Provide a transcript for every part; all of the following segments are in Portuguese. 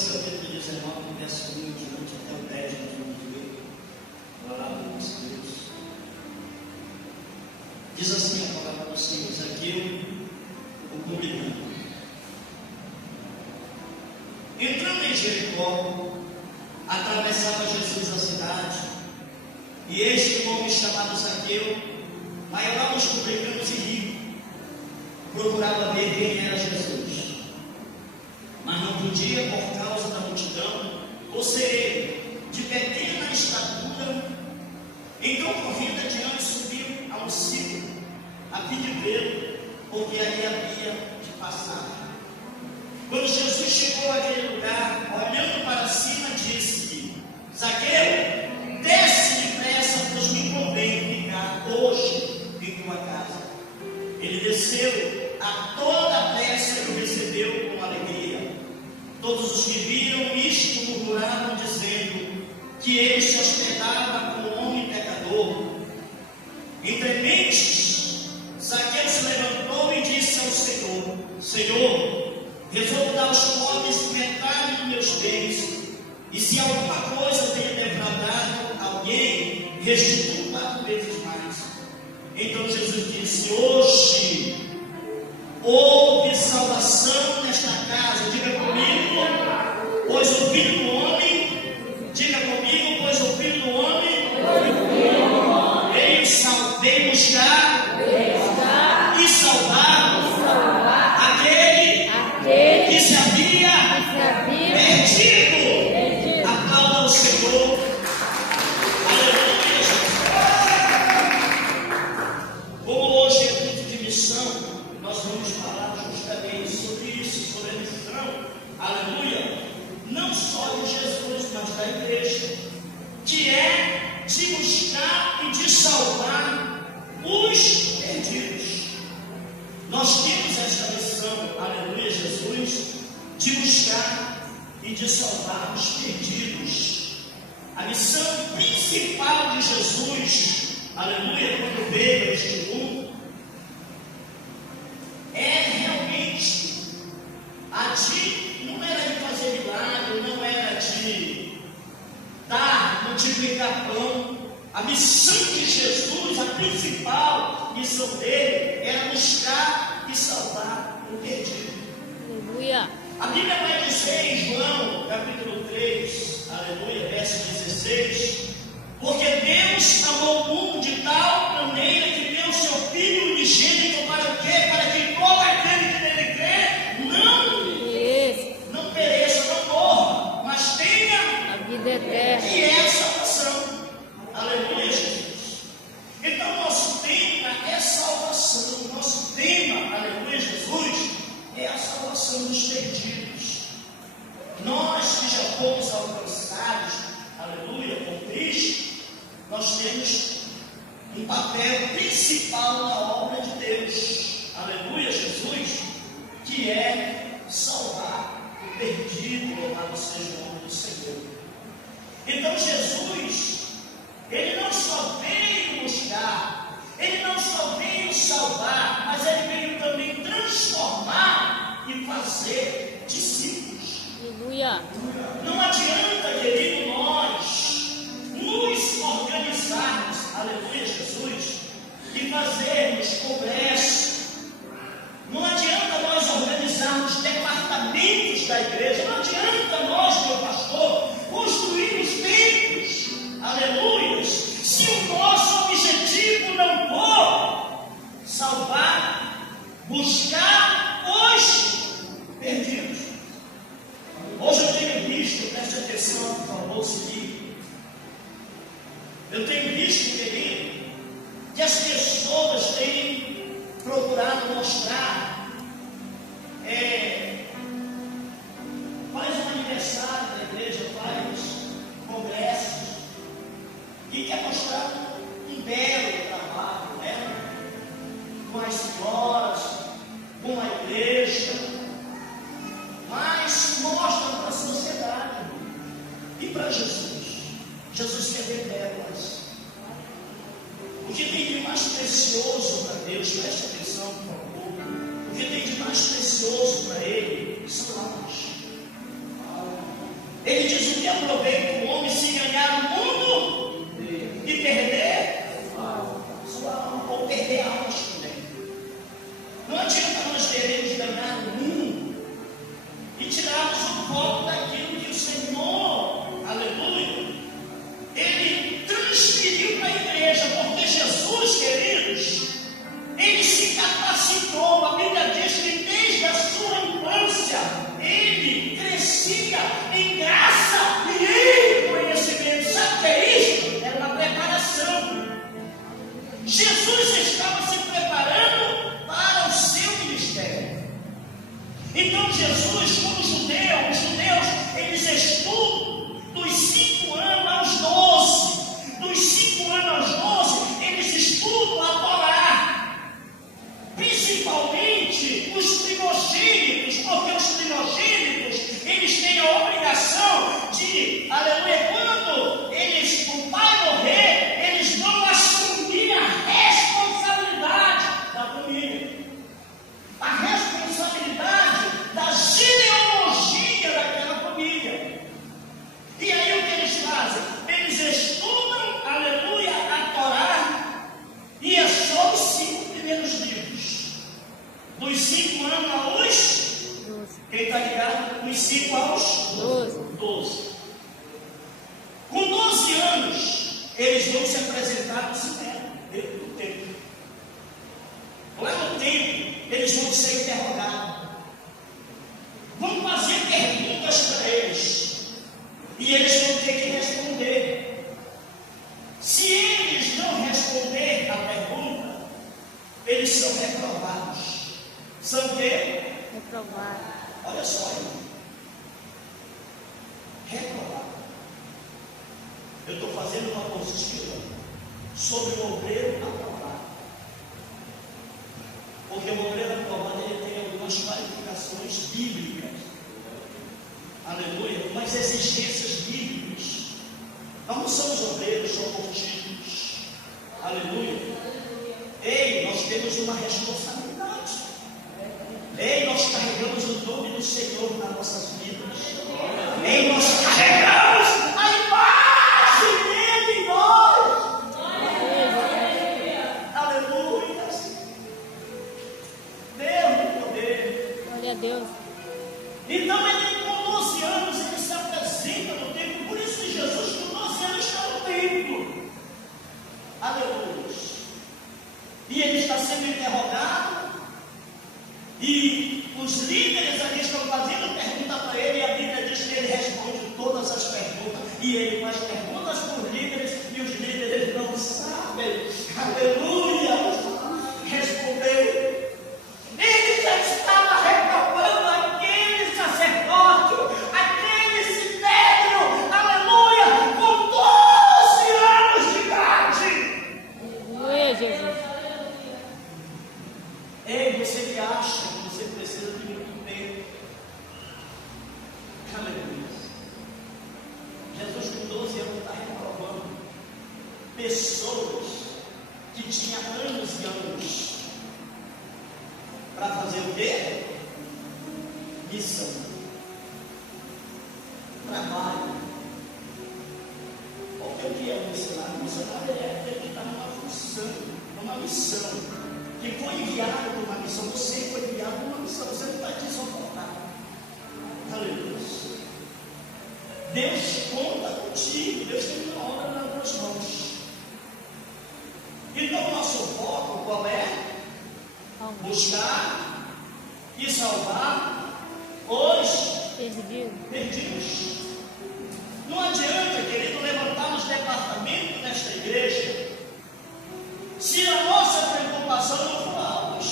Lucas capítulo 19, verso 1 em diante até o 10, nós vamos ver a palavra do nosso Deus. Diz assim a palavra do Senhor: Zaqueu, o publicano. Entrando em Jericó, atravessava Jesus a cidade, e eis que um homem chamado Zaqueu, maior dos publicanos e rico, procurava ver quem era Jesus, mas não podia por causa da multidão, por ser ele de pequena estatura. Então, correndo adiante, subiu a um ciclo, a fim de vê-lo, porque ali havia de passar. Quando Jesus chegou àquele lugar, olhando para cima, disse-lhe: Zaqueu, desce depressa, pois me convém ficar hoje em tua casa. Ele desceu a toda pressa e o recebeu com alegria. Todos os que viram isto murmuravam, dizendo que ele se hospedava com um homem pecador. Entre mentes, Zaqueu se levantou e disse ao Senhor: Senhor, resolvo dar aos pobres metade dos meus bens, e se alguma coisa tenho defraudado alguém, restituo 4 vezes mais. Então Jesus disse: hoje houve salvação nesta casa. Diga comigo, pois o Filho do Homem, diga comigo, pois o Filho do Homem veio buscar e salvar aquele que se havia perdido. Aplauda o Senhor. Aleluia. Como hoje é culto de missão, nós vamos falar justamente sobre isso, sobre a missão, aleluia, não só de Jesus, mas da igreja, que é de buscar e de salvar os perdidos. Nós temos esta missão, aleluia, Jesus, de buscar e de salvar os perdidos. A missão principal de Jesus, aleluia, quando veio a este mundo, realmente não era de fazer milagre, não era de dar, multiplicar pão. A missão de Jesus, a principal missão dele, era buscar e salvar o perdido. Aleluia. A Bíblia vai dizer em João, capítulo 3, aleluia, verso 16: porque Deus amou o mundo de tal maneira que deu o seu Filho unigênito, para quê? Para que todo aquele que nele crê não pereça, não morra, mas tenha a vida eterna. E é a salvação. Aleluia, Jesus. Então, nosso tema é salvação. Nosso tema, aleluia, Jesus, é a salvação dos perdidos. Nós que já fomos alcançados, aleluia, com Cristo, nós temos um papel principal na obra de Deus, aleluia, Jesus, que é salvar o perdido, louvado seja o nome do Senhor. Então Jesus, ele não só veio buscar, ele não só veio salvar, mas ele veio também transformar e fazer discípulos. Aleluia. Não adianta, querido, nós nos organizarmos, aleluia, Jesus, e fazermos congresso. Não adianta nós organizarmos departamentos da igreja. Não adianta nós, meu pastor, construirmos templos, aleluia, se o nosso objetivo não for salvar, buscar os perdidos. Hoje eu tenho visto, preste atenção, por favor, seguir. Eu tenho visto, querido, que as pessoas têm procurado mostrar, faz um aniversário da igreja, faz congressos, e quer mostrar um belo trabalho, né? Com as senhoras, com a igreja, mas mostram para a sociedade e para Jesus. Jesus quer ver delas. O que tem de mais precioso para Deus, preste atenção, por favor. O que tem de mais precioso para Ele são almas. Ele diz: o que aproveita o homem se ganhar o mundo e perder sua alma, ou perder almas também. Não adianta nós queremos ganhar o mundo e tirarmos o foco daquilo que o Senhor, aleluia, Ele transferiu para a igreja, porque Jesus, queridos, Ele se capacitou. A Bíblia diz que desde a sua infância Ele crescia em graça e em conhecimento. Sabe o que é isso? Era uma preparação. Jesus estava se preparando para o seu ministério. Então Jesus, como judeu, os judeus, eles estudam dos 5 anos aos 12. Dos 5 anos aos 12, eles estudam a Torá. Principalmente os primogênitos, porque os primogênitos, eles têm a obrigação de, aleluia, quando o pai morrer, eles vão assumir a responsabilidade da família. A responsabilidade da genealogia daquela família. E aí o que eles fazem? Eles estudam, aleluia, a Torá, e é só os 5 primeiros livros. Dos 5 anos aos 12. Quem está ligado? Dos 5 aos 12. Com 12 anos, eles vão se apresentar no Sinédrio, dentro do templo. Lá no templo, eles vão ser interrogados. Vão fazer perguntas para eles. E eles vão ter que responder. Se eles não responder a pergunta, eles são reprovados. São o quê? Reprovado. Olha só aí. Reprovado. Eu estou fazendo uma apostila sobre o obreiro aprovado. Porque o obreiro aprovado ele tem algumas qualificações bíblicas. Aleluia. Umas exigências bíblicas. Nós não somos obreiros oportunos. Aleluia. Ei, nós temos uma responsabilidade. Ei, nós carregamos o nome do Senhor nas nossas vidas. Ei, nós carregamos a imagem dele em nós. Aleluia. Deus do poder. Glória a Deus. Então ele com 12 anos ele se apresenta no templo. Por isso que Jesus com 12 anos está no templo. Aleluia. E ele está sendo interrogado. E os líderes ali estão fazendo pergunta para ele, e a Bíblia diz que ele responde todas as perguntas, e ele faz perguntas para os líderes, e os líderes não sabem, aleluia, responder. Ele já estava reprovando aquele sacerdote, aquele sinédrio, aleluia, com 12 anos de idade. Aleluia, Jesus. Ei, você que acha que você precisa de muito tempo. Aleluia. Jesus com 12 anos está reprovando pessoas que tinham anos e anos para fazer o quê? Missão. Trabalho. Porque o que é um missionário? Um missionário é aquele que está numa função, numa missão. Que foi enviado por uma missão, você foi enviado por uma missão, você não vai te suportar. Aleluia. Deus conta contigo, Deus tem uma obra nas tuas mãos. Então, o nosso foco qual é? Buscar e salvar os perdidos. Não adianta, querido, levantarmos departamento nesta igreja se a nossa preocupação não for alvos.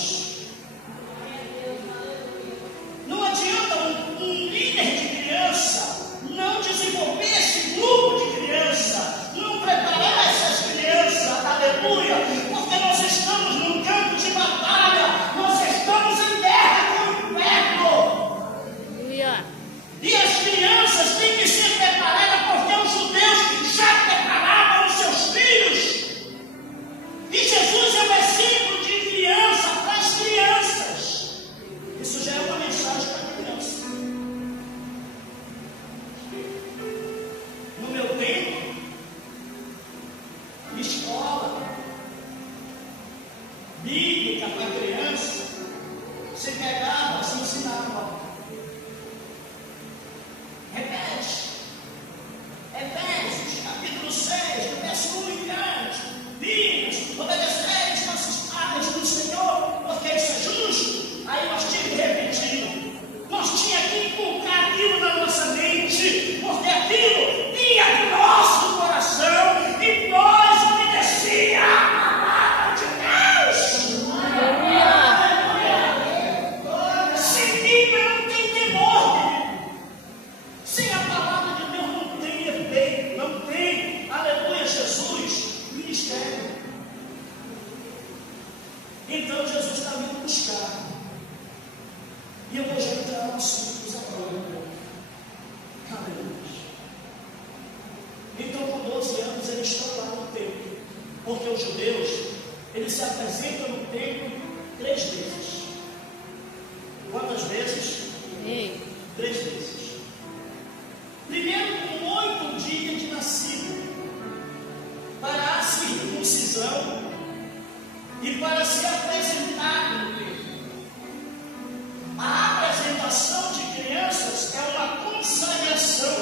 Não adianta um líder de criança não desenvolver esse grupo de criança, não preparar essas crianças, aleluia, porque nós estamos num campo de batalha, nós estamos em guerra com o inferno. Aleluia. E as crianças têm que ser preparadas, porque os judeus já preparavam os seus filhos. E Jesus bíblica para criança, você pegava, se ensinava. Repete. Efésios, capítulo 6, do verso 1 em diante. Filhos, obedeceis nossos pais no Senhor, porque isso é justo. Aí nós tínhamos que repetir. Nós tínhamos que inculcar aquilo na nossa mente, porque aquilo vinha do nosso coração e nós obedecíamos a palavra de Deus. Sem Bíblia não tem temor. Sem a palavra de Deus não tem efeito, não tem, aleluia, Jesus, ministério. Então Jesus está vindo buscar. E eu vou já entrar no assunto dos agora. Aleluia. Então, com 12 anos, eles estão lá no templo. Porque os judeus, eles se apresentam no templo 3 vezes. Quantas vezes? 3 vezes. Primeiro, com 8 dias de nascido, para a circuncisão e para se apresentar no templo. A apresentação de crianças é uma consagração,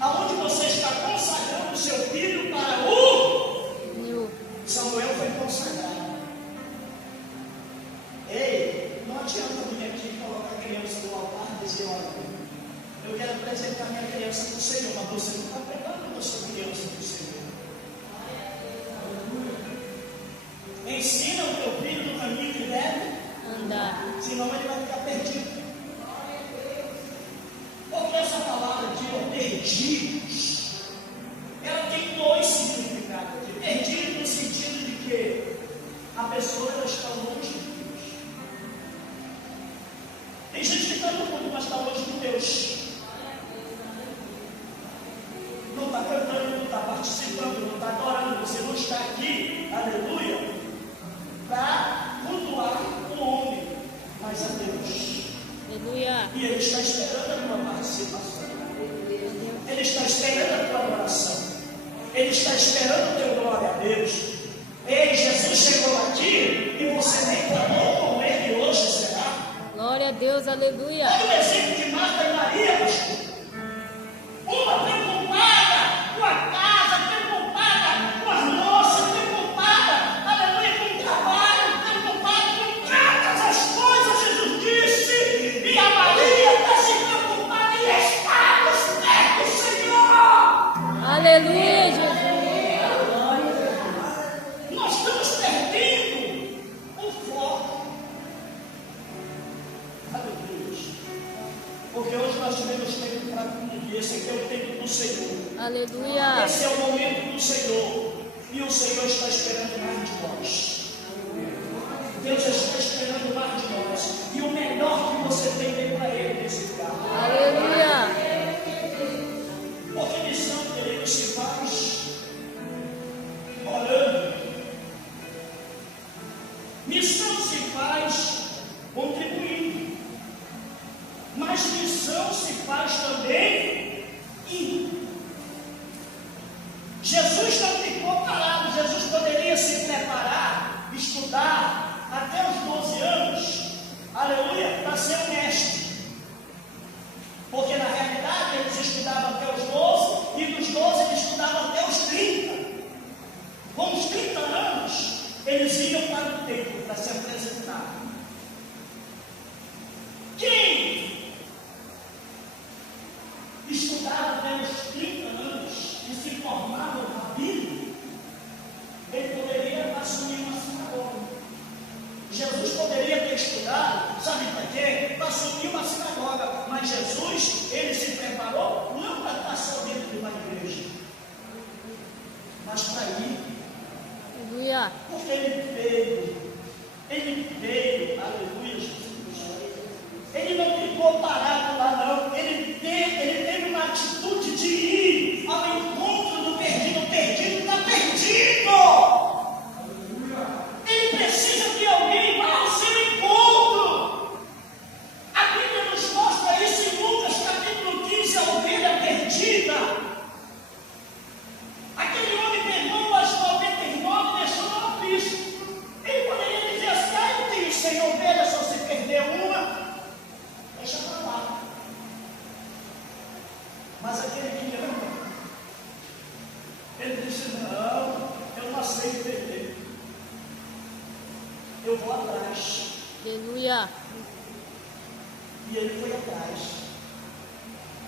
aonde você está consagrando o seu filho para o Samuel foi consagrado. Ei, não adianta vir aqui e colocar a criança no altar e dizer, olha, eu quero apresentar minha criança para o Senhor, mas você não está preparando a sua criança para o Senhor. Ensina o teu filho no caminho que deve andar, senão ele vai ficar perdido. Porque essa palavra de perdidos, ela tem 2 significados. Perdido no sentido de que a pessoa ela está longe de Deus. Tem gente que está no mundo, mas está longe de Deus. Não está cantando, não está participando, não está adorando. Você não está aqui, aleluia, para cultuar o homem, mas a Deus. Aleluia. E Ele está esperando a tua participação. Ele está esperando a tua oração. Ele está esperando o teu glória a Deus. Ei, Jesus chegou aqui e você nem clamou com Ele hoje, será? Glória a Deus, aleluia. Olha o exemplo de Marta e Maria, pastor. Uma preocupada com a casa, preocupada com as louças, preocupada, aleluia, com o trabalho, preocupada com todas as coisas, Jesus disse. E a Maria está se preocupada em estar nos pés do Senhor. Aleluia, Jesus. Nós estamos perdendo o foco. Aleluia. Porque hoje nós tivemos tempo para cumprir. Esse aqui é o tempo do Senhor. Aleluia. Esse é o momento do Senhor. E o Senhor está esperando mais de nós. Deus está esperando mais de nós. E o melhor que você tem vem para Ele nesse lugar. Aleluia. Porque missão, querido, se faz orando. Missão se faz contribuindo. Mas missão se faz também indo. Jesus não ficou parado. Jesus poderia se preparar, estudar até os 12 anos, aleluia, para ser um mestre. Porque na realidade eles estudavam até os 12 e dos 12 eles estudavam até os 30. Com os 30 anos, eles iam para o templo para se apresentar. Quem estudava até os 30 anos e se formava na Bíblia, ele poderia assumir uma sinagoga. Jesus poderia ter estudado, sabe para quê? Para assumir uma sinagoga. Mas Jesus, ele se preparou não para estar só dentro de uma igreja, mas para ir. Aleluia. Porque ele veio, aleluia, Jesus. Ele não ficou parado lá, não. Ele teve uma atitude de ir ao encontro do perdido. O perdido está perdido. Ele precisa que alguém vá ao seu encontro. A Bíblia nos mostra isso em Lucas capítulo 15, a ovelha perdida. Aquele homem pegou as 99 e deixou no aprisco. Ele poderia ter eu vou atrás. Aleluia. E ele foi atrás.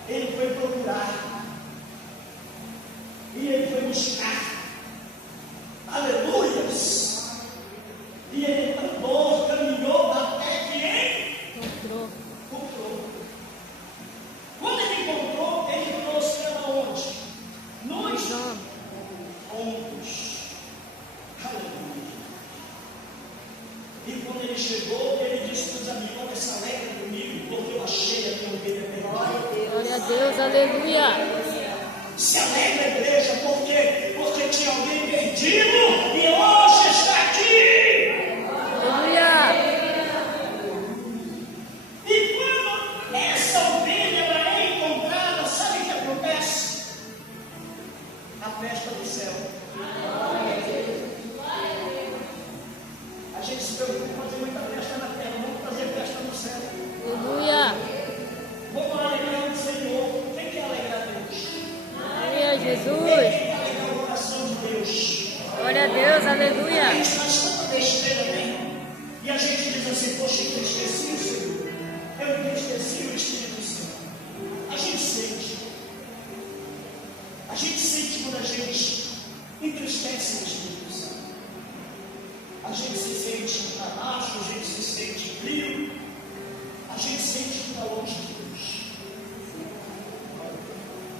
Ele foi procurar. E ele foi buscar. Aleluias. E ele andou, caminhou até que Encontrou. encontrou. Quando ele encontrou, ele trouxe ela onde? Nos ombros. Aleluia. E quando ele chegou, ele disse para os amigos: olha, se alegra comigo, porque eu achei a minha ovelha perdida. Glória a Deus. Aleluia. Se alegra, igreja, porque tinha alguém perdido e hoje está aqui. Aleluia. E quando essa ovelha ela é encontrada, sabe o que acontece? A festa do céu. A gente se preocupa em fazer muita festa na terra, vamos fazer festa no céu. Aleluia. Vamos alegrar o Senhor. Quem quer alegrar Deus? Aleluia, Quem Jesus. quer alegrar o coração de Deus? Glória a Deus. A Aleluia. gente faz tanta besteira, né? E a gente diz assim: poxa, eu esqueci o Senhor. Eu esqueci o Espírito Santo. A gente sente. A gente sente quando a gente entristece o Espírito Santo. A gente se sente para baixo, a gente se sente frio. A gente sente que está longe de Deus.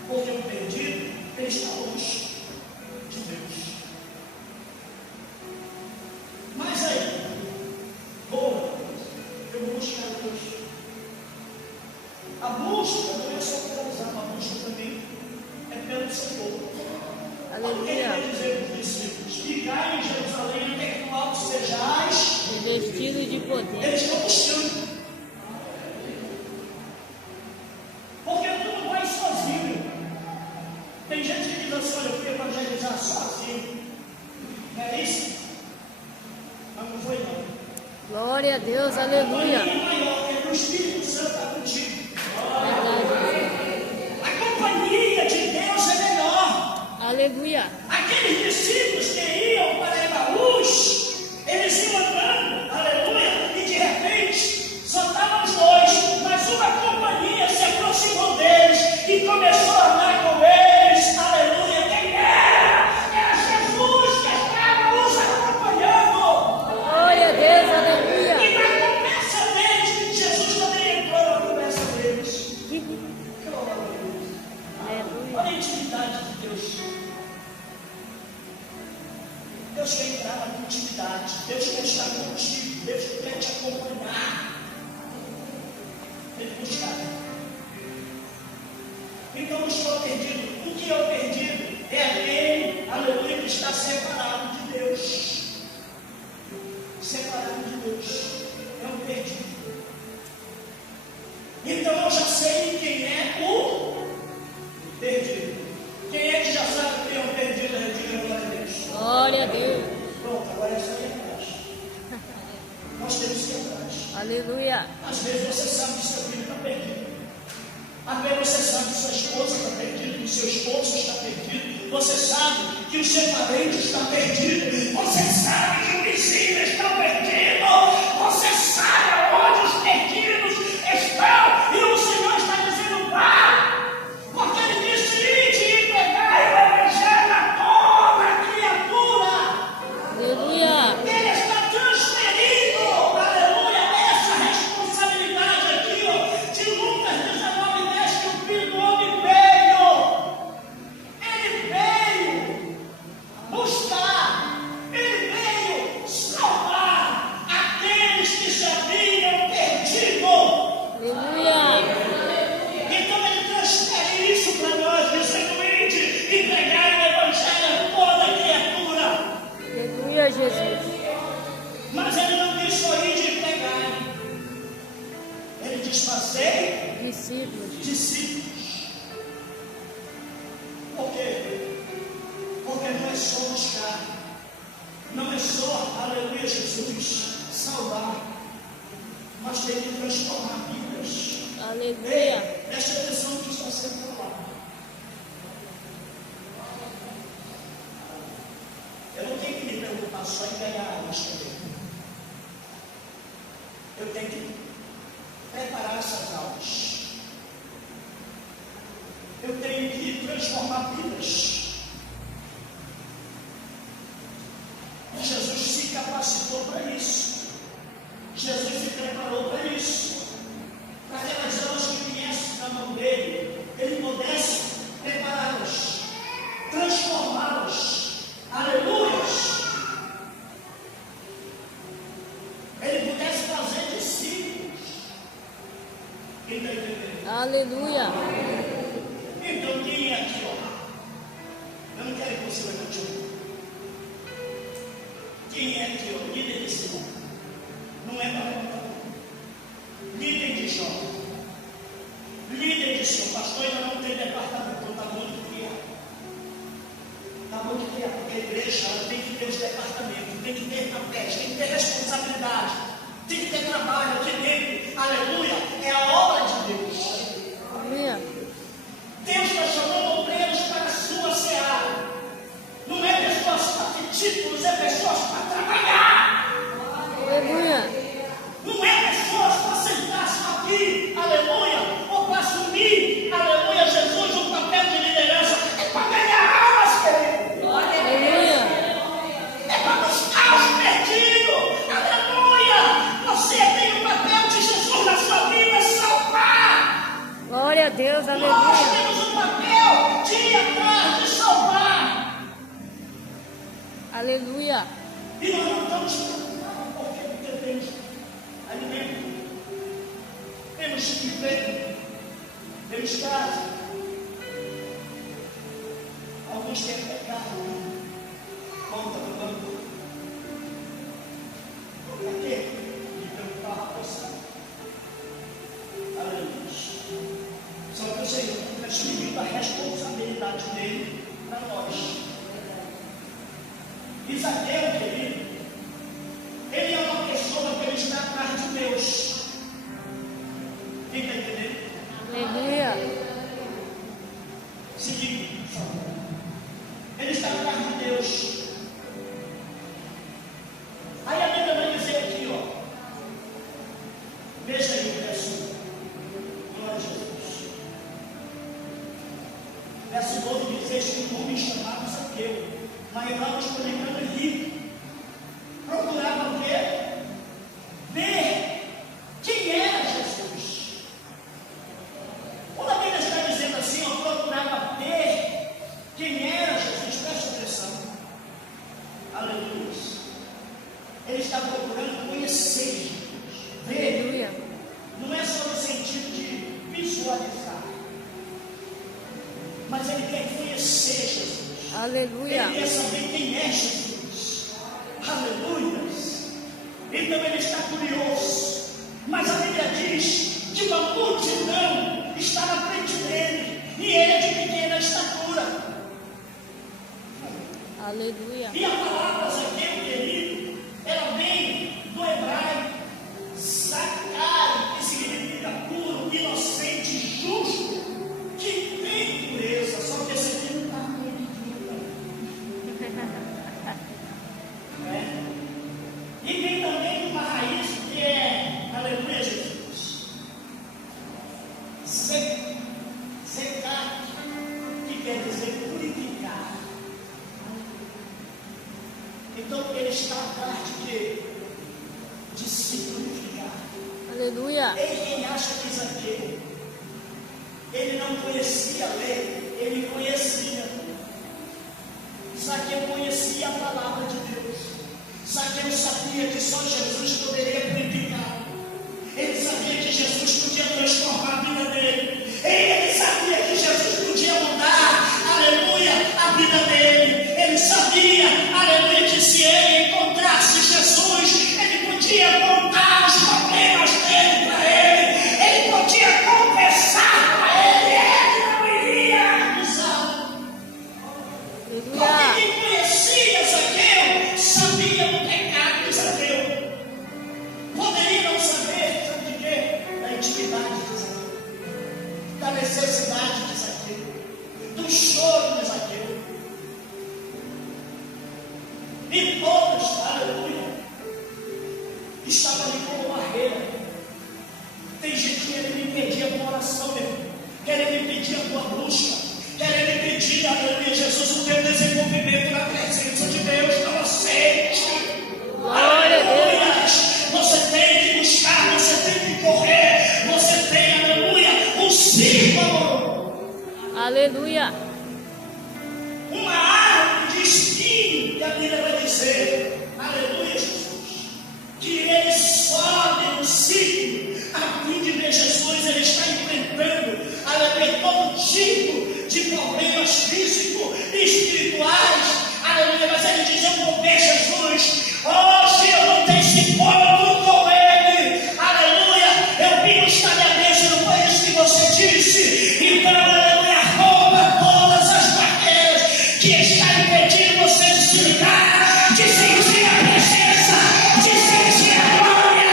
Porque o perdido, ele está longe de Deus. Mas aí, boa, eu vou buscar Deus. A busca não é só pela usar, a busca também é pelo Senhor. Olha o que ele vai Aleluia. dizer para os discípulos: ficai em Jerusalém até que no alto sejais. Revestido de poder. Eles estão buscando. Porque tu não vai sozinho. Tem gente que diz assim: olha, eu fui evangelizar sozinho. Não é isso? Mas não foi não. Glória a Deus. A Aleluia. companhia maior é que o Espírito Santo está contigo. Verdade. A companhia de Deus é melhor. Aleluia. Aqueles discípulos que iam para Emaús, eles iam andando, aleluia, e de repente só estavam os dois, mas uma companhia se aproximou deles e começou a andar com eles, aleluia. Quem era? Era Jesus que estava os acompanhando. Glória a Deus. Aleluia. E na conversa deles, Jesus também entrou na conversa deles. Glória a Deus. Aleluia. Olha a intimidade de Deus. Deus quer entrar na tua intimidade. Deus quer estar contigo. Deus quer te acompanhar. Tem que buscar. Então não estou perdido. O que é o perdido? É aquele, aleluia, que está separado de Deus. Separado de Deus. É um perdido. Então eu já sei quem é o perdido. Quem é que já sabe quem é o perdido? Diga glória a Deus. Glória a Deus. Pronto, agora é só ir atrás. Nós temos que ir atrás. Aleluia. Às vezes você sabe que seu filho está perdido. Às vezes você sabe que sua esposa está perdida, que seu esposo está perdido. Você sabe que o seu parente está perdido. Você sabe que o vizinho está perdido. Você sabe aonde os perdidos estão. E o Senhor está dizendo: vá. Porque Ele disse: ide e pregai o evangelho a toda criatura. Aleluia. Ele está transferindo, aleluia, essa responsabilidade aqui, ó, de Lucas 19:10, que o Filho do Homem veio. Ele veio buscar, ele veio salvar aqueles que se haviam perdido. Aleluia. Então ele transfere isso para nós, dizendo: ide e pregai o evangelho a toda criatura. Aleluia, Jesus. Mas ele não diz só ir de pregar. Ele diz: fazei Discípulos. discípulos. Por quê? Porque não é só buscar. Não é só, aleluia, Jesus, salvar. Mas tem que transformar vidas. Aleluia. Ei, preste atenção no que está sendo falado. Eu não tenho que me preocupar só em ganhar almas também. eu tenho que preparar essas almas. Eu tenho que transformar vidas. Jesus se capacitou para isso. Jesus se preparou para isso. Para aquelas almas que viessem na mão dele, ele pudesse prepará-las, transformá-las. Aleluias! Ele pudesse fazer discípulos. Quem está entendendo? Aleluia. Então, quem é aqui, ó? Eu não quero que você levante a mão. Quem é aqui, ó? Líder desse mundo. Não é para levantar a mão. Líder de jovem. Líder de seu pastor ainda não tem departamento. Está muito criado. Está muito criado. Porque a igreja ela tem que ter os departamentos. Tem que ter papéis. Tem que ter responsabilidade. Tem que ter trabalho aqui dentro. Aleluia. É a obra de Deus. Aleluia. Deus está chamando obreiros para a sua seara. Não é pessoas para ter títulos, é pessoas para trabalhar. Aleluia. Não é pessoas para sentar-se aqui, aleluia, ou para assumir, aleluia, Jesus, um papel de liderança. É para ganhar almas, querido. Aleluia. É para buscar os perdidos. Aleluia. Você tem o papel de Jesus na sua vida, salvar. Glória a Deus. Nós Aleluia. temos um papel de ir atrás, de salvar. Aleluia. E nós não estamos preocupados porque temos alimento, temos emprego, temos casa. Alguns têm pecado, conta no banco. Para quê? Me preocupar a poção. Aleluia. Só que o Senhor tem transferido a responsabilidade dele para nós. Isaqueu, querido, ele é uma pessoa que ele está atrás de Deus. Quem está entendendo? Aleluia. Seguinte, ele está atrás de Deus. Aí a Bíblia vai dizer aqui, ó. Veja aí o verso 1. Glória a Jesus. Verso 12 diz: este um homem chamado Zaqueu, maior publicano e rico, procurava o quê? Ver quem era Jesus. Quando a Bíblia está dizendo assim, eu procurava ver quem era Jesus, presta atenção. Aleluia. Ele está procurando conhecer Jesus. Ver. Aleluia. Não é só no sentido de visualizar, mas ele quer conhecer Jesus. Aleluia. Ele quer saber quem é Jesus. Aleluia. Então ele está curioso. Mas a Bíblia diz que uma multidão está na frente dele. E ele é de pequena estatura. Aleluia. E a palavra Zaqueu, querido, ela vem do hebraico Zakai, que significa puro, inocente, justo, que tem pureza. Só que esse aqui não está muito. E vem também de uma raiz que é, aleluia, Jesus, Zekat, que quer dizer purificar. Então ele está atrás de quê? De se purificar. Aleluia. E quem acha que Zaqueu, ele não conhecia a lei, ele conhecia. Zaqueu conhecia a palavra de Deus. Zaqueu sabia que só Jesus poderia purificar. Ele sabia que Jesus podia transformar a vida dele. Ele sabia que Jesus podia mudar, aleluia, a vida dele. Ele sabia, aleluia, que se ele encontrasse Jesus, ele podia contar os problemas dele para ele. Ele podia confessar para ele. Ele não iria acusá-lo. Porque Aleluia. quem conhecia Zaqueu sabia do pecado de Zaqueu. Poderia não saber, sabe de quê? Da intimidade de Zaqueu, da necessidade de Zaqueu, do choro de Zaqueu. E todos, aleluia, estavam ali como barreira. Aleluia. Uma árvore de espinho, que a Bíblia vai dizer, aleluia, Jesus, que ele sobe no ciclo, a fim de ver Jesus. Ele está enfrentando, aleluia, todo tipo de problemas físicos e espirituais, aleluia, mas ele diz: eu vou ver Jesus. Oh, se eu não tenho esse encontro com ele, aleluia, eu vim buscar minha bênção, não foi isso que você disse? Então, aleluia, rompa todas as barreiras que está impedindo você de se ligar, de sentir a presença, de sentir a glória.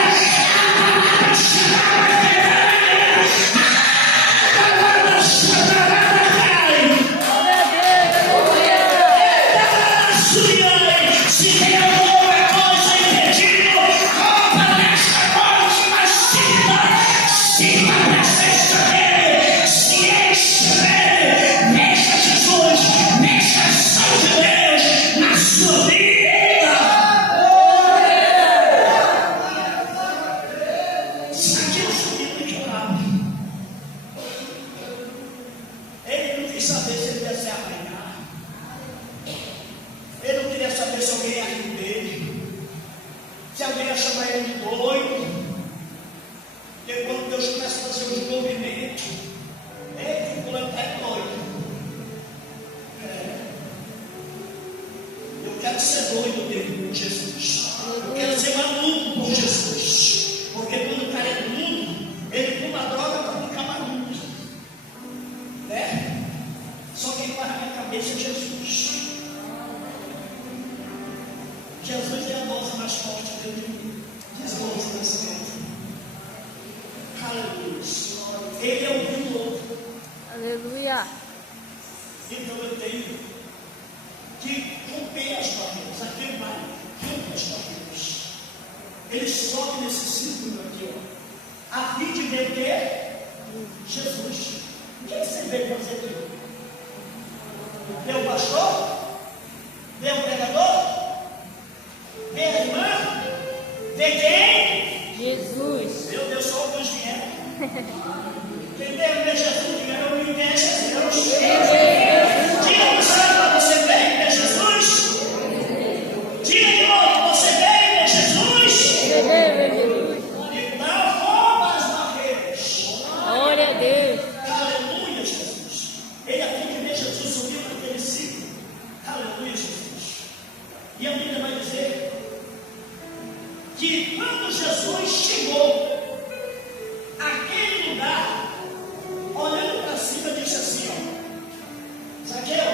Se tem alguma coisa impedindo, rompa nesta noite, mas sinta a presença dele, se enche dele, mexa Jesus, mexa a ação de Deus na sua vida. Zaqueu subiu e chorava. Ele não quis saber se ele ia se arranhar. Ele não queria saber se alguém ia rir dele, se alguém ia chamar ele de doido. Porque quando Deus começa a fazer os movimentos, ele fulano é doido. Eu quero ser doido dele por Jesus. Eu quero ser maluco por Jesus. Porque quando o cara é do mundo, ele fuma droga para ficar maluco. Né? Só quem faz na minha cabeça é Jesus. Jesus é a dose mais forte dele. Jesus nesse momento. Aleluia. Ele é o piloto. Aleluia. Então eu tenho que romper as barreiras. Aqui vai, rompe as barreiras. Ele sobe nesse círculo aqui, ó. A fim de ver o quê? Jesus. O que você veio fazer aqui? Ver o pastor? Ver o pregador? Ver a irmã? Ver quem? Jesus. Meu Deus, só alguns vieram. Quem veio ver Jesus, vieram me ver Jesus. Diga no céu, você veio ver Jesus? Diga de novo, você veio ver Jesus? Então, rompa as barreiras. Glória a Deus. Aleluia, Jesus. Ele aqui que vê Jesus subiu naquele ciclo. Aleluia, Jesus. E a Bíblia vai dizer que quando Jesus chegou àquele lugar, olhando para cima, disse assim: ó, Zaqueu,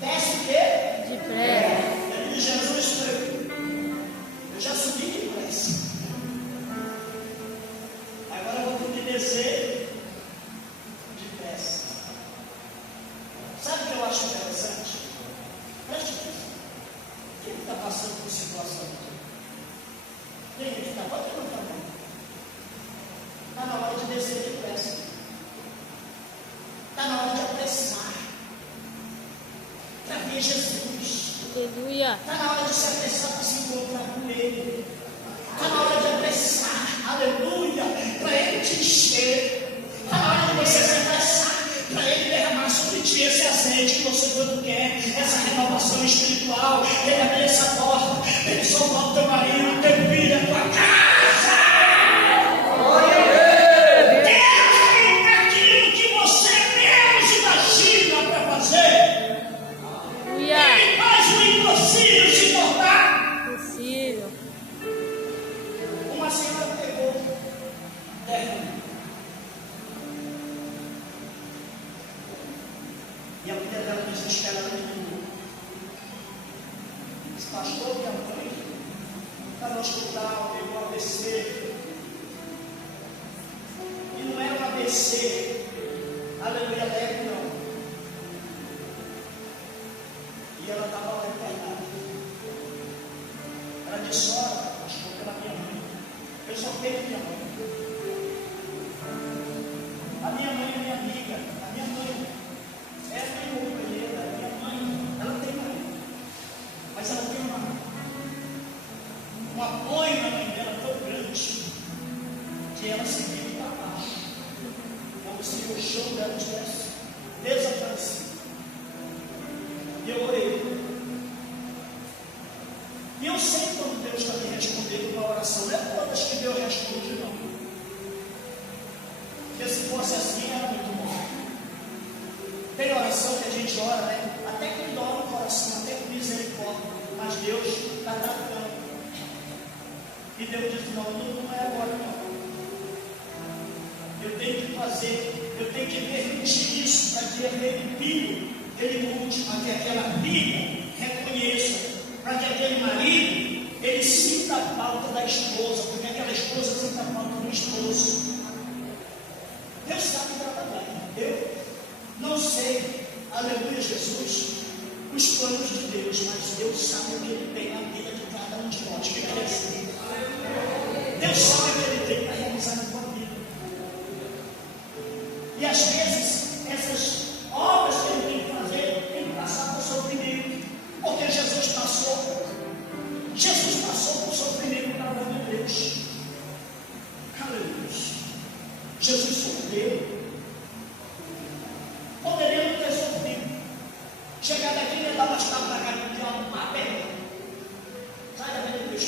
desce o quê? Depressa. Ele disse: Jesus, eu já subi depressa. Agora eu vou ter que descer depressa. Sabe o que eu acho interessante? Preste atenção. Quem está passando por situação aqui? Quem está? Pode levantar a mão. Está na hora de descer depressa. Está na hora de apressar. Para ver Jesus. Aleluia. Está na hora de se apressar para se encontrar com Ele. Está na hora de apressar. Aleluia. Para Ele te encher. Está na hora de você se apressar para Ele derramar sobre ti esse azeite que você tanto quer, essa renovação espiritual. Ele abre essa porta, Ele solta o teu marido, o teu filho, a tua casa. Deus tem aquilo que você menos imagina para fazer. Aleluia. Ele faz o impossível se tornar Possível. uma senhora pegou terra. E a mulher dela desesperada de tudo. Disse: pastor, minha mãe está no hospital, pegou um AVC. E não era um AVC, aleluia, leve não. E ela estava lá internada. Ela disse: olha, pastor, pela minha mãe, eu só tenho minha mãe. A minha mãe é minha amiga, a minha mãe. Ela tem uma companheira, minha mãe, ela tem marido, mas ela tem um apoio na mãe dela tão grande que ela se vive para baixo, como se o chão dela tivesse E eu sei quando Deus está me respondendo uma oração. Não é todas que Deus responde, não. Porque se fosse assim, era muito bom. Tem oração que a gente ora, né? Até que dói o coração, até com misericórdia. Mas Deus está tratando. E Deus diz: não, não é agora, não. Eu tenho que fazer, eu tenho que permitir isso para que aquele filho, ele mude, para que aquela filha reconheça, para que aquele marido, ele sinta a falta da esposa, porque aquela esposa sinta a falta do esposo. Deus sabe trabalhar. Eu não sei, aleluia, Jesus, os planos de Deus, mas Deus sabe o que Ele tem na vida de cada um de nós. Que é assim. Deus sabe o que Ele tem para realizar na tua vida. E às vezes, essas obras que Ele tem que fazer, tem que passar por sofrimento. Porque Jesus passou por sofrimento para a glória de Deus. Aleluia. Jesus sofreu. Poderia não ter sofrido. Chegar daqui e levar umas tapas na cara do diabo, uma perna. Sai da vida de Deus.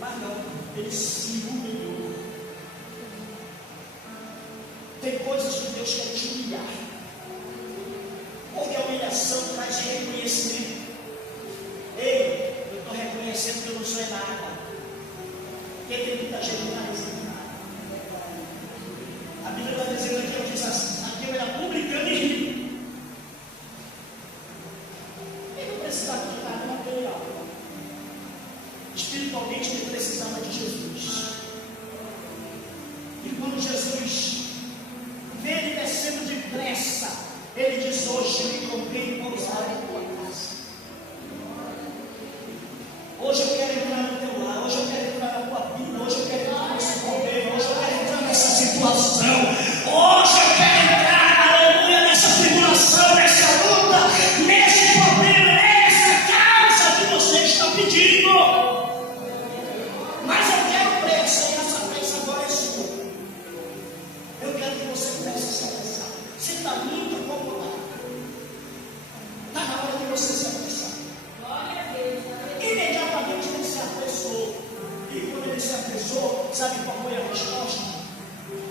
Mas não, ele se humilhou. Tem coisas que Deus quer te humilhar. Porque a humilhação traz reconhecimento. Ei, eu estou reconhecendo que eu não sou nada. Porque tem muita gente que não está dizendo nada. A Bíblia está dizendo aqui, eu disse assim, aqui eu era publicano e rico. Ele não precisava de nada material. Espiritualmente ele precisava de Jesus. E quando Jesus vê ele descendo depressa, ele diz: hoje me convém pousar em tua casa. Hoje eu quero entrar no teu lar, hoje eu quero entrar na tua vida, hoje eu quero entrar nesse problema, hoje eu quero entrar nessa situação, hoje eu quero entrar, aleluia, nessa tribulação, nessa luta, nesse problema, nessa causa que você está pedindo. Mas eu quero pressa, e essa pressa agora é sua. Eu quero que você preste essa pressa. Você está muito acomodado. Está na hora de você se apressar. Imediatamente ele se apressou. E quando ele se apressou, sabe qual foi a resposta?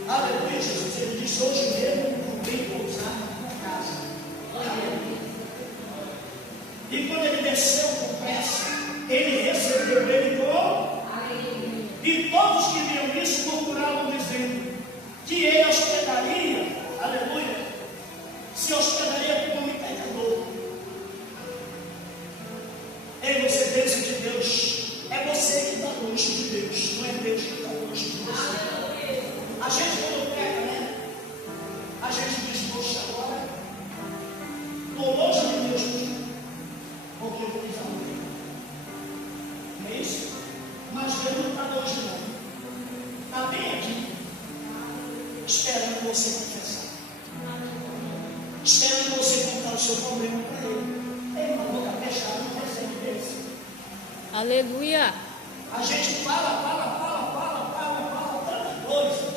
Aleluia, Jesus. Ele disse: hoje mesmo convém pousar na tua casa. Aleluia. E quando ele desceu com pressa, ele recebeu ele com. E todos que viam isso murmuravam, dizendo que ele hospedaria, aleluia, se hospedaria como um pecador. Ei, você pensa que Deus é você que está longe de Deus, não é Deus que está longe de você. A gente quando peca, né? A gente diz: poxa, agora estou longe de Deus porque eu fiz a lei. Não é isso? Mas Deus não está longe, não. Está bem aqui, esperando você confessar, esperando você contar o seu problema para Ele. Tem uma boca fechada, não recebe desse. Aleluia. A gente fala tanta coisa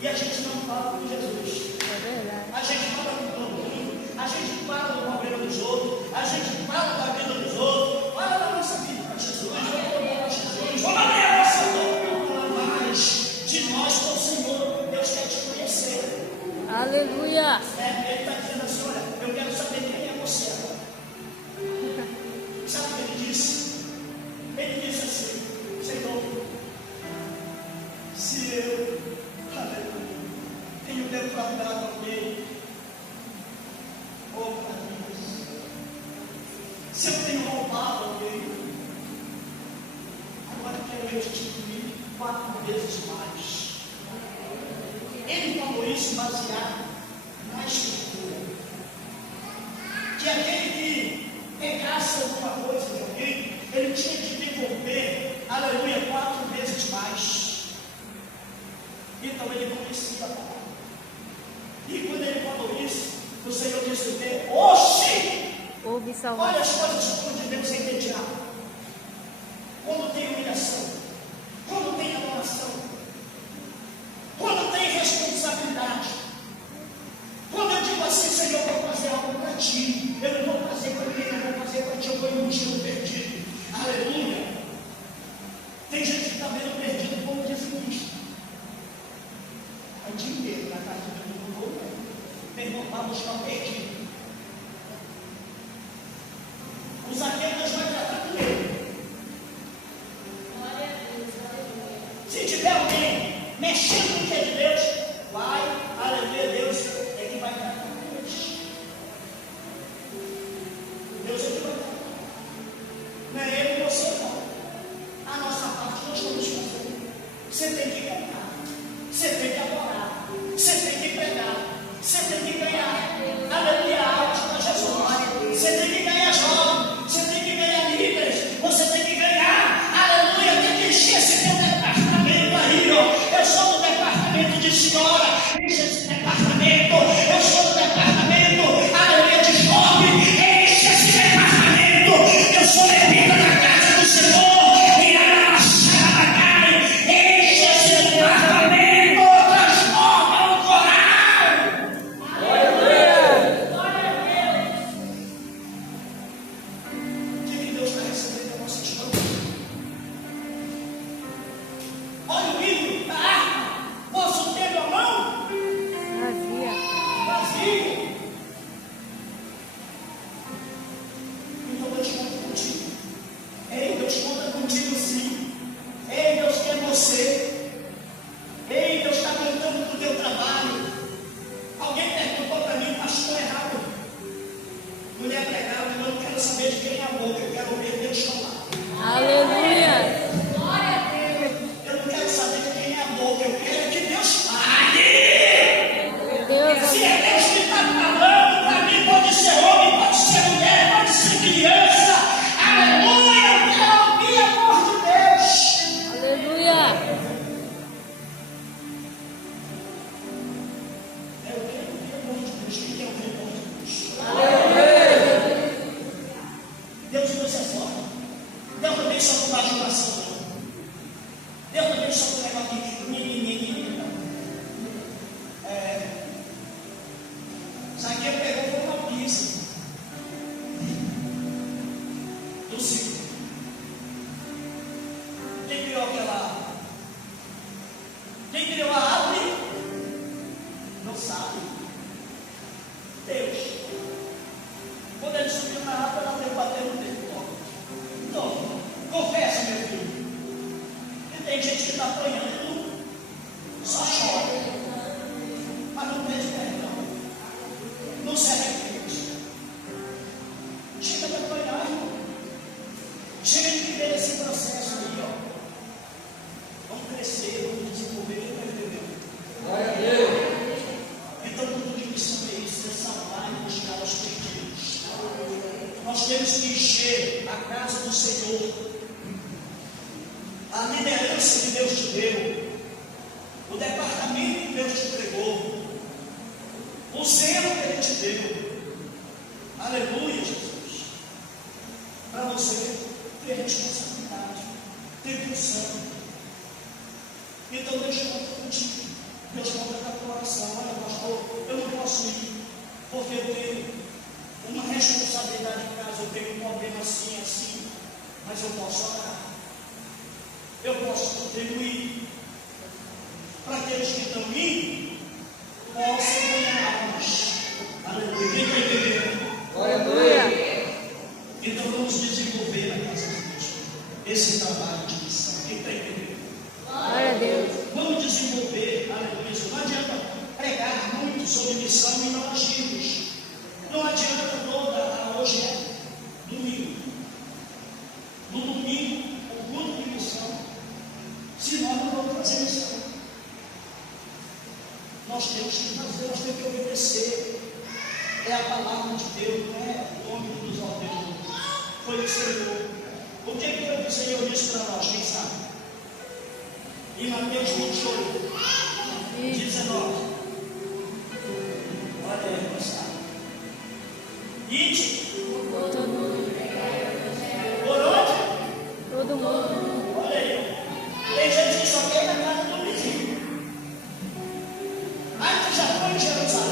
e a gente não fala com Jesus. É verdade. A gente fala com todo mundo, a gente fala do problema dos outros, a gente fala da vida dos outros, fala da nossa vida para Jesus, vamos abrir a nossa boca para falar mais de nós com o Senhor. Deus quer te conhecer. Aleluia. Ele está dizendo assim: olha, eu quero saber quem é você agora. Sabe o que ele disse? Ele disse assim: Senhor, se eu, aleluia, tenho defraudado alguém, oh Deus, se eu tenho roubado alguém, agora eu quero restituir 4 vezes mais. Ele falou isso baseado na Escritura. Que aquele que pegasse alguma coisa de alguém, ele tinha que devolver, aleluia, 4 vezes mais. Então ele conhecia a palavra. E quando ele falou isso, o Senhor disse o quê? Oxi! Houve Olha salvação. as coisas de Deus imediato. Quando tem humilhação, quando tem adoração, quando tem responsabilidade, quando eu digo assim: Senhor, eu vou fazer algo para ti, eu não vou fazer para ninguém, eu vou fazer para ti. mochila perdido. Aleluia. Tem gente que está vendo perdido como Jesus. O dia inteiro na casa de todo mundo, meu irmão, para buscar o perdido. O Zaqueu Deus vai tratar com ele. Se tiver alguém mexendo no que é de Deus, vai, aleluia, Deus é que vai tratar com eles. Deus é que vai tratar. Não é eu e você, não. A nossa parte nós estamos fazendo. Você tem que cantar, você tem que adorar, você tem que pregar, você tem que ganhar, aleluia, almas para Jesus. Você tem que ganhar jovens, você tem que ganhar líderes, você tem que ganhar, aleluia, tem que encher esse teu departamento aí, ó. Eu sou do departamento de senhora, enche esse departamento. Eu sou do departamento, aleluia, de jovem, enche esse departamento. Eu sou levita da casa do Senhor, e a nossa carne, enche esse departamento, transforma o coral. O que Deus está recebendo da nossa história? Olha o livro da arma, posso ter na mão? Vazio. Então Deus conta contigo. Ei, Deus conta contigo sim. Ei, Deus quer você. Ei, Deus está contando com o teu trabalho. Alguém perguntou para mim, pastor, errado. Mulher pregava, eu não quero saber de quem é a boca, eu quero ver Deus falar. Aleluia. Eu não quero saber de quem é a boca, eu quero que Deus fale. Deus Se é Deus que está falando, para mim pode ser homem, pode ser mulher, pode ser criança. Aleluia, eu quero ouvir a voz de Deus. Aleluia. Eu quero ouvir a voz de Deus. Quem quer ouvir a voz de Deus? Deus nos é forte. Deus não vem só com bajulação, não. Deus não vem só com o negócio de Zaqueu pegou foi uma pizza do ciclo. Quem criou aquela? Quem criou a árvore? Não sabe. Deus. Quando ele subiu na árvore, ela veio bater no dedo. Então, confessa, meu filho. Que tem gente que está apanhando, só chora, mas não pede perdão. Não se arrepende. Chega de apanhar, irmão. Chega de viver esse processo aí, ó. Vamos crescer, vamos desenvolver. Quem vai entender? Glória a Deus. Então, tudo de missão é isso, é salvar e buscar os perdidos. Nós temos que encher a casa do Senhor. A liderança que Deus te deu. O departamento que Deus te entregou. O zelo que Ele te deu. Aleluia, Jesus. Para você ter responsabilidade, ter função. Então Deus conta contigo. Deus conta com a tua oração. Olha, pastor, eu não posso ir, porque eu tenho uma responsabilidade em casa, eu tenho um problema assim, assim, mas eu posso orar. Eu posso contribuir para aqueles que estão indo possam ganhar almas. Aleluia. Quem está entendendo? Aleluia. Então vamos desenvolver na casa de Deus esse trabalho de missão. Quem está entendendo? Glória a Deus. Vamos desenvolver, aleluia. Não adianta pregar muito sobre missão e não agirmos. Não adianta hoje é domingo. No domingo, o culto de missão. Se nós não vamos fazer missão, nós temos que fazer, nós temos que obedecer. É a palavra de Deus, não é o homem que nos ordenou. Foi o Senhor. O que foi que o Senhor disse para nós? Quem sabe? Em Mateus 28, 19. Olha aí, moçada. Ide. Todo mundo. Por onde? Todo mundo. Olha aí. Tem gente que só quer ir na casa do vizinho. Aí tu já foi em Jerusalém.